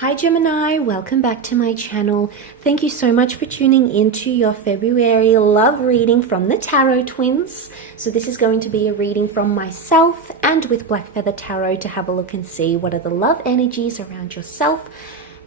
Hi Gemini, welcome back to my channel. Thank you so much for tuning into your February love reading from the Tarot Twins. So this is going to be a reading from myself and with Black Feather Tarot to have a look and see what are the love energies around yourself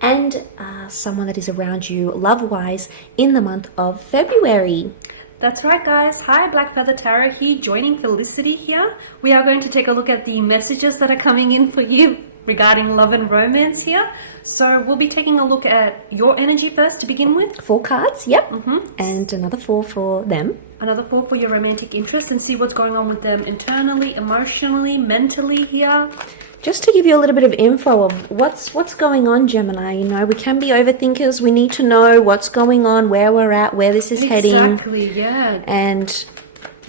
and someone that is around you love-wise in the month of February. That's right, guys. Hi, Black Feather Tarot here, joining Felicity here. We are going to take a look at the messages that are coming in for you regarding love and romance here. So we'll be taking a look at your energy first to begin with. 4 cards, yep. And another 4 for them. Another 4 for your romantic interest, and see what's going on with them internally, emotionally, mentally here. Just to give you a little bit of info of what's going on, Gemini. You know, we can be overthinkers. We need to know what's going on, where we're at, where this is heading. Exactly, yeah. And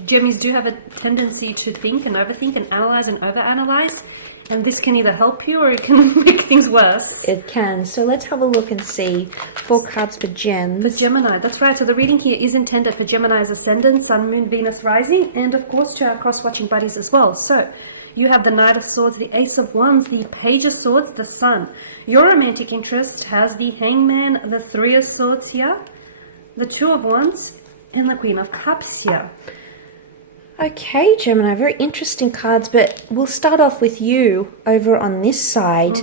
Gemmies do have a tendency to think and overthink and analyze and overanalyze. And this can either help you or it can make things worse. It can. So let's have a look and see 4 cards for Gems. For Gemini, that's right. So the reading here is intended for Gemini's ascendant, Sun, Moon, Venus, Rising, and of course to our cross-watching buddies as well. So you have the Knight of Swords, the Ace of Wands, the Page of Swords, the Sun. Your romantic interest has the Hangman, the 3 of Swords here, the 2 of Wands, and the Queen of Cups here. Okay, Gemini, very interesting cards, but we'll start off with you over on this side.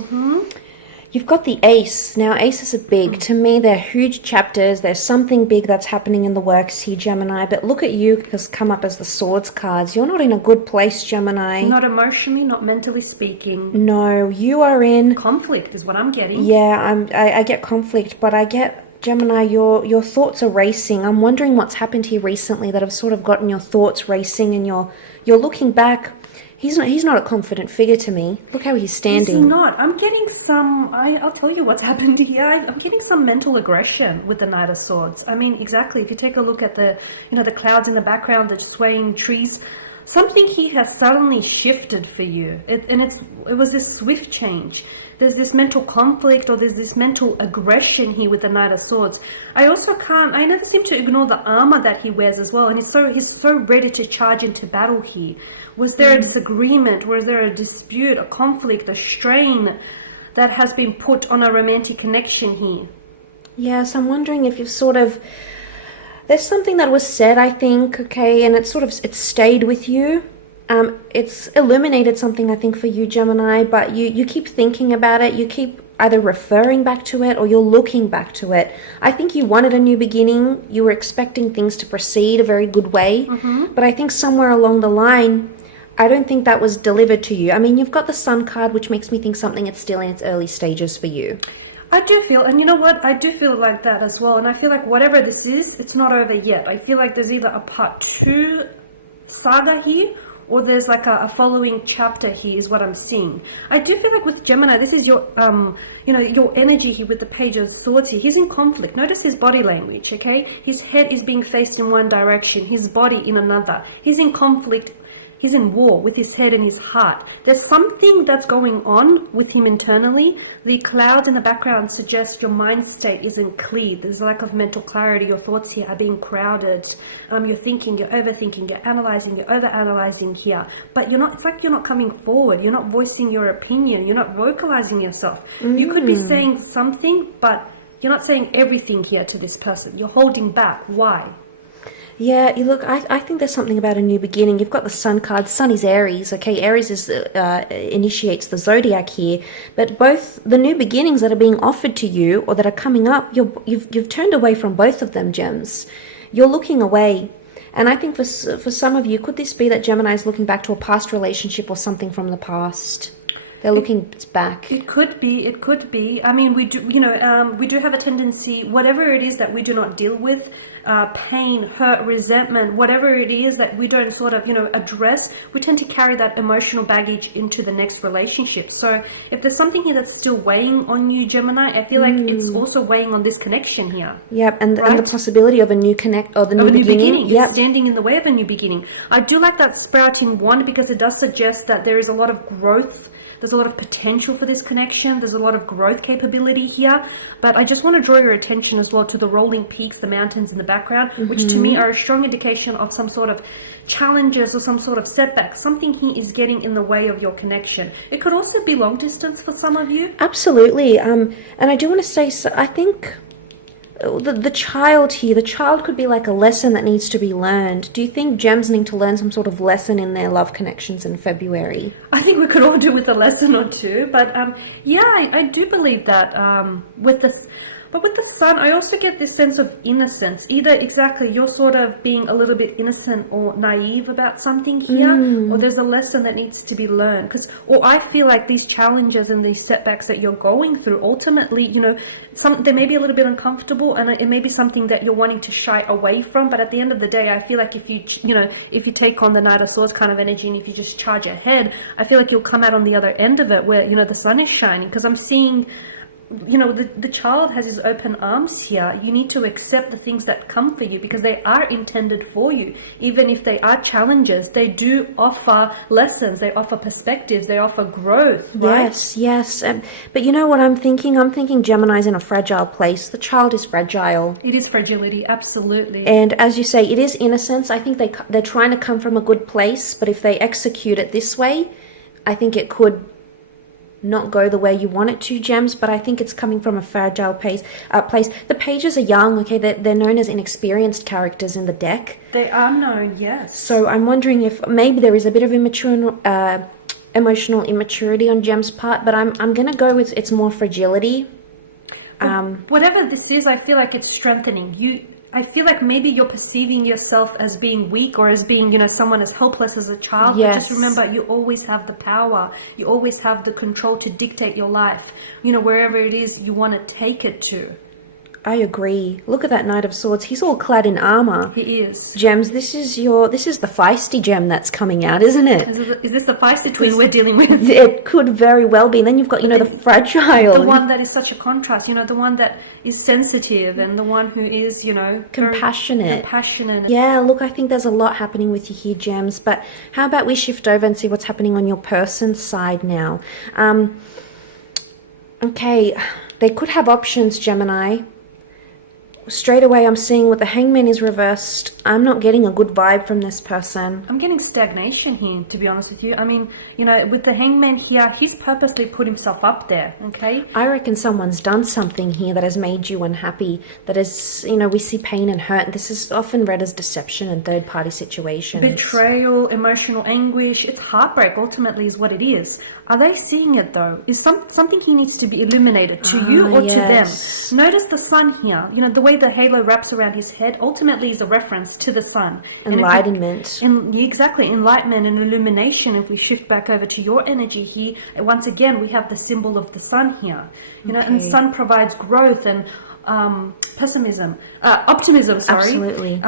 You've got the Ace. Now, aces are big. To me, they're huge chapters. There's something big that's happening in the works here, Gemini. But look at you, because come up as the Swords cards. You're not in a good place, Gemini. Not emotionally, not mentally speaking. No, you are in conflict is what I'm getting. Yeah, I get conflict, but I get, Gemini, your thoughts are racing. I'm wondering what's happened here recently that have sort of gotten your thoughts racing, and you're looking back. He's not a confident figure to me. Look how he's standing. He's not. I'm getting some, I'll tell you what's happened here. I'm getting some mental aggression with the Knight of Swords. I mean, exactly. If you take a look at the clouds in the background, the swaying trees, something here has suddenly shifted for you. It was this swift change. There's this mental conflict, or there's this mental aggression here with the Knight of Swords. I never seem to ignore the armor that he wears as well, and he's so ready to charge into battle here. Was there a disagreement? Was there a dispute, a conflict, a strain that has been put on a romantic connection here? Yes, I'm wondering if you've sort of, there's something that was said, I think, okay, and it's stayed with you. It's illuminated something, I think, for you, Gemini, but you keep thinking about it. You keep either referring back to it or you're looking back to it. I think you wanted a new beginning. You were expecting things to proceed a very good way, but I think somewhere along the line, I don't think that was delivered to you. I mean, you've got the Sun card, which makes me think something is still in its early stages for you. I do feel, and you know what, I do feel like that as well, and I feel like whatever this is, it's not over yet. I feel like there's either a part 2 saga here, or there's like a following chapter here is what I'm seeing. I do feel like with Gemini, this is your, your energy here with the Page of Swords here. He's in conflict. Notice his body language, okay? His head is being faced in one direction, his body in another. He's in conflict. He's in war with his head and his heart. There's something that's going on with him internally. The clouds in the background suggest your mind state isn't clear. There's a lack of mental clarity. Your thoughts here are being crowded. You're thinking, you're overthinking, you're analyzing, you're overanalyzing here. But it's like you're not coming forward. You're not voicing your opinion. You're not vocalizing yourself. You could be saying something, but you're not saying everything here to this person. You're holding back. Why? Yeah, look, I think there's something about a new beginning. You've got the Sun card. Sun is Aries, okay? Aries initiates the zodiac here. But both the new beginnings that are being offered to you or that are coming up, you've turned away from both of them, Gems. You're looking away. And I think for some of you, could this be that Gemini is looking back to a past relationship or something from the past? They're looking back. It could be. It could be. I mean, we do. We do have a tendency, whatever it is that we do not deal with, pain, hurt, resentment, whatever it is that we don't sort of, address, we tend to carry that emotional baggage into the next relationship. So if there's something here that's still weighing on you, Gemini, I feel like it's also weighing on this connection here. Yep, and the possibility of a new connect or the new beginning. Yep. It's standing in the way of a new beginning. I do like that sprouting wand because it does suggest that there is a lot of growth There's a lot of potential for this connection. There's a lot of growth capability here. But I just want to draw your attention as well to the rolling peaks, the mountains in the background, which to me are a strong indication of some sort of challenges or some sort of setback. Something here is getting in the way of your connection. It could also be long distance for some of you. Absolutely. And I do want to say, so I think the child here, the child could be like a lesson that needs to be learned. Do you think gems need to learn some sort of lesson in their love connections in February? I think we could all do with a lesson or two, but yeah, I do believe that with this. But with the sun, I also get this sense of innocence. Either exactly you're sort of being a little bit innocent or naive about something here, or there's a lesson that needs to be learned. Or I feel like these challenges and these setbacks that you're going through, ultimately, you know, they may be a little bit uncomfortable, and it may be something that you're wanting to shy away from. But at the end of the day, I feel like if you take on the Knight of Swords kind of energy, and if you just charge ahead, I feel like you'll come out on the other end of it where, you know, the sun is shining. Because I'm seeing, you know, the child has his open arms here. You need to accept the things that come for you because they are intended for you. Even if they are challenges, they do offer lessons, they offer perspectives, they offer growth, right? Yes. But you know what I'm thinking? I'm thinking Gemini's in a fragile place. The child is fragile. It is fragility, absolutely. And as you say, it is innocence. I think they're trying to come from a good place, but if they execute it this way, I think it could not go the way you want it to, Gems, but I think it's coming from a fragile place. The pages are young, okay? They're known as inexperienced characters in the deck. They are known, yes. So I'm wondering if maybe there is a bit of emotional immaturity on Gem's part, but I'm going to go with it's more fragility. Whatever this is, I feel like it's strengthening you. I feel like maybe you're perceiving yourself as being weak or as being, you know, someone as helpless as a child. Yes. But just remember, you always have the power. You always have the control to dictate your life. You know, wherever it is you want to take it to. I agree. Look at that Knight of Swords. He's all clad in armor. He is. Gems, this is the feisty gem that's coming out, isn't it? Is this the feisty twin we're dealing with? It could very well be. And then you've got, you know, the fragile. The one that is such a contrast, you know, the one that is sensitive and the one who is, you know, compassionate. Compassionate. Yeah, look, I think there's a lot happening with you here, Gems. But how about we shift over and see what's happening on your person's side now? Okay, they could have options, Gemini. Straight away, I'm seeing with the Hangman is reversed. I'm not getting a good vibe from this person. I'm getting stagnation here, to be honest with you. I mean, you know, with the Hangman here, he's purposely put himself up there, okay? I reckon someone's done something here that has made you unhappy. That is, you know, we see pain and hurt. This is often read as deception and third-party situations. Betrayal, emotional anguish. It's heartbreak, ultimately, is what it is. Are they seeing it, though? Is something here needs to be illuminated to you or yes. to them? Notice the sun here. You know, the way the halo wraps around his head ultimately is a reference to the sun. Enlightenment. Exactly, enlightenment and illumination. If we shift back over to your energy here, once again, we have the symbol of the sun here. You know, and the sun provides growth and optimism, sorry. Absolutely.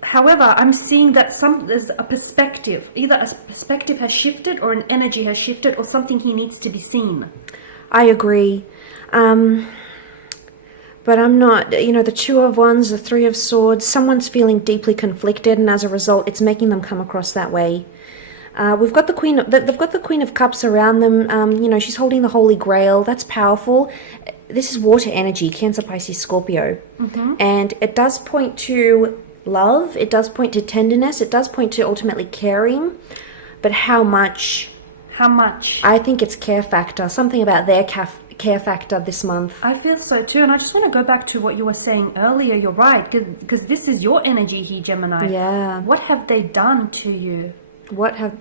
However, I'm seeing that there's a perspective. Either a perspective has shifted or an energy has shifted or something here needs to be seen. I agree. But I'm not, you know, the Two of Wands, the Three of Swords, someone's feeling deeply conflicted, and as a result, it's making them come across that way. We've got the Queen, they've got the Queen of Cups around them. You know, she's holding the Holy Grail. That's powerful. This is water energy, Cancer, Pisces, Scorpio. And it does point to love. It does point to tenderness. It does point to ultimately caring. But how much? How much? I think it's care factor. Something about their care factor this month. I feel so too, and I just want to go back to what you were saying earlier. You're right, because this is your energy here, Gemini. Yeah. What have they done to you? What have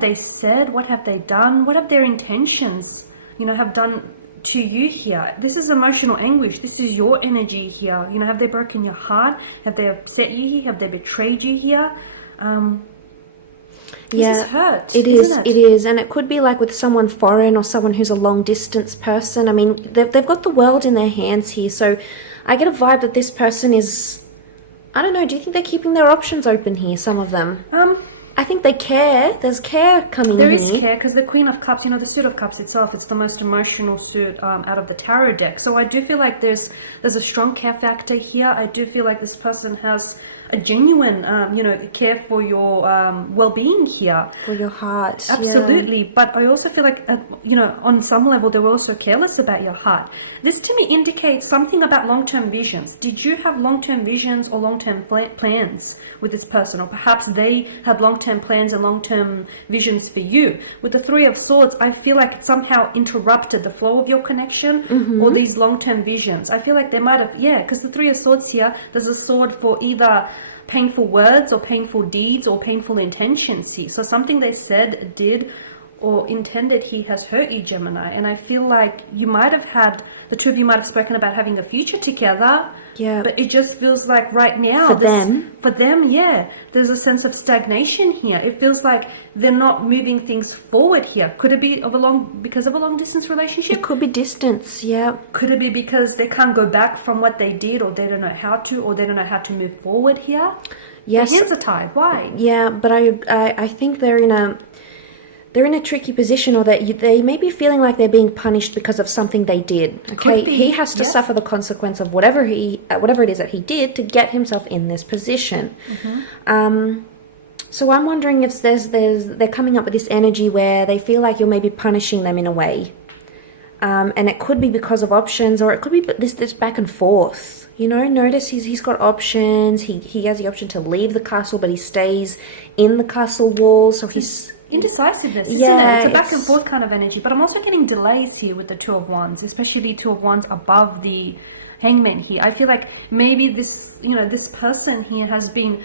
they said? What have they done? What have their intentions, you know, have done to you here? This is emotional anguish. This is your energy here. You know, have they broken your heart? Have they upset you here? Have they betrayed you here? This is hurt. It is, and it could be like with someone foreign or someone who's a long distance person. I mean, they've got the world in their hands here, so I get a vibe that this person is, I don't know, do you think they're keeping their options open here, some of them? I think they care. There's care coming There here. is care, because the Queen of Cups, you know, the suit of Cups itself, it's the most emotional suit out of the tarot deck. So I do feel like there's a strong care factor here. I do feel like this person has a genuine, care for your well-being here. For your heart. Absolutely. But I also feel like, on some level, they were also careless about your heart. This to me indicates something about long-term visions. Did you have long-term visions or long-term plans with this person? Or perhaps they had long-term plans and long-term visions for you. With the Three of Swords, I feel like it somehow interrupted the flow of your connection or these long-term visions. I feel like they might have, because the Three of Swords here, there's a sword for either painful words or painful deeds or painful intentions here. So something they said, did, or intended he has hurt you, Gemini. And I feel like you might have had, the two of you might have spoken about having a future together. Yeah. But it just feels like right now For them, there's a sense of stagnation here. It feels like they're not moving things forward here. Could it be because of a long distance relationship? it could be distance, yeah. Could it be because they can't go back from what they did, or they don't know how to, or they don't know how to move forward here? Yes. Their hands are tied. Why? Yeah, but I think they're in a tricky position, or that they may be feeling like they're being punished because of something they did. Okay, he has to suffer the consequence of whatever it is that he did to get himself in this position. So I'm wondering if they're coming up with this energy where they feel like you're maybe punishing them in a way, and it could be because of options, or it could be this back and forth. Notice he's got options. He has the option to leave the castle, but he stays in the castle walls. So he's indecisiveness, isn't it? It's a back and forth kind of energy. But I'm also getting delays here with the Two of Wands, especially Two of Wands above the Hangman here. I feel like maybe this person here has been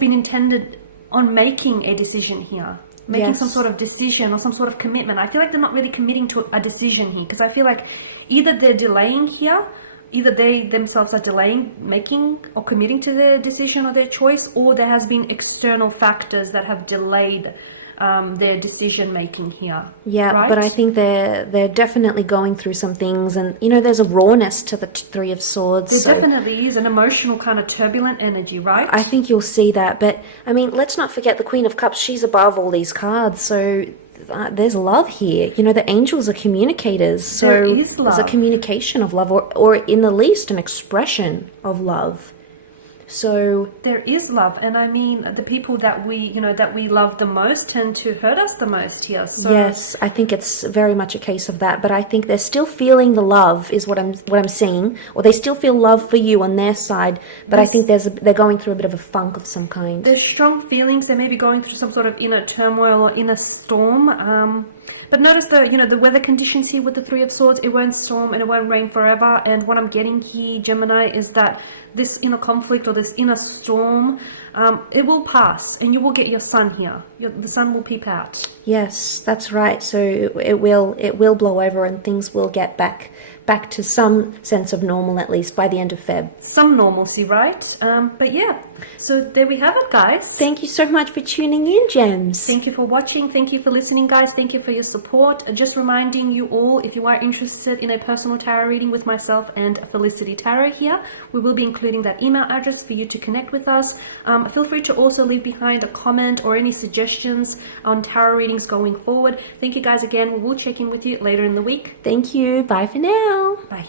intended on making a decision here, making some sort of decision or some sort of commitment. I feel like they're not really committing to a decision here, because I feel like either they're delaying here, either they themselves are delaying making or committing to their decision or their choice, or there has been external factors that have delayed their decision making here. Yeah, right? But I think they're definitely going through some things, and there's a rawness to the Three of Swords. There definitely is an emotional kind of turbulent energy, right? I think you'll see that, but I mean, let's not forget the Queen of Cups. She's above all these cards, so there's love here. The angels are communicators, so there is love. There's a communication of love, or in the least, an expression of love. So there is love, and I mean, the people that we love the most tend to hurt us the most here. So yes, I think it's very much a case of that. But I think they're still feeling the love, is what I'm seeing, or they still feel love for you on their side. But I think they're going through a bit of a funk of some kind. There's strong feelings. They may be going through some sort of inner turmoil or inner storm. But notice the weather conditions here with the Three of Swords. It won't storm and it won't rain forever. And what I'm getting here, Gemini, is that this inner conflict or this inner storm, it will pass, and you will get your sun here. The sun will peep out. Yes, that's right. So it will blow over, and things will get back to some sense of normal, at least by the end of Feb. Some normalcy, right? But yeah, so there we have it, guys. Thank you so much for tuning in, Gems. Thank you for watching. Thank you for listening, guys. Thank you for your support. Just reminding you all, if you are interested in a personal tarot reading with myself and Felicity Tarot here, we will be including that email address for you to connect with us. Feel free to also leave behind a comment or any suggestions on tarot readings going forward. Thank you guys again. We will check in with you later in the week. Thank you. Bye for now. Bye.